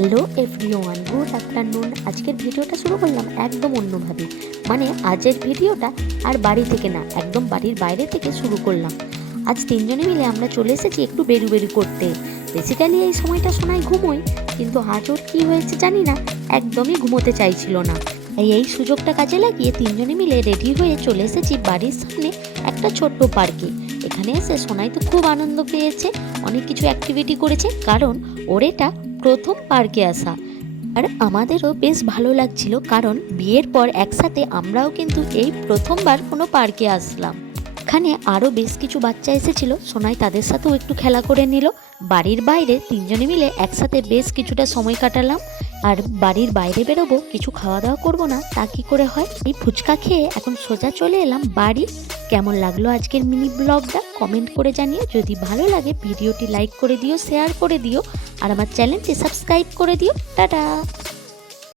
Hello everyone, good afternoon. আজকের ভিডিওটা শুরু করলাম একদম অন্যভাবে। মানে আজের ভিডিওটা আর বাড়ি থেকে না, একদম বাড়ির বাইরে থেকে শুরু করলাম। আজ তিনজনে মিলে আমরা চলে এসেছি একটু বেরু বেরু করতে। বেসিক্যালি এই সময়টা শোনায় ঘুমোই কিন্তু আজ ওর কী হয়েছে জানি না, একদমই ঘুমোতে চাইছিল না। এই সুযোগটা কাজে লাগিয়ে তিনজনে মিলে রেডি হয়ে চলে এসেছি বাড়ির সামনে একটা ছোট্ট পার্কে। এখানে এসে সোনাই তো খুব আনন্দ পেয়েছে, অনেক কিছু অ্যাক্টিভিটি করেছে, কারণ ওর এটা প্রথম পার্কে আসা। আর আমাদেরও বেশ ভালো লাগছিল কারণ বিয়ের পর একসাথে আমরাও কিন্তু এই প্রথমবার কোনো পার্কে আসলাম। এখানে আরও বেশ কিছু বাচ্চা এসেছিল, সোনাই তাদের সাথেও একটু খেলা করে নিল। বাড়ির বাইরে তিনজনে মিলে একসাথে বেশ কিছুটা সময় কাটালাম। আর বাড়ির বাইরে বেরোবো, কিছু খাওয়া দাওয়া করব না, তা কি করে হয়? এই ফুচকা খেয়ে এখন সোজা চলে এলাম বাড়ি। কেমন লাগল আজকের মিনি ব্লগটা কমেন্ট করে জানিও। যদি ভালো লাগে ভিডিওটি লাইক করে দিও, শেয়ার করে দিও। আর আমার চ্যানেলটি সাবস্ক্রাইব করে দিও। টাটা!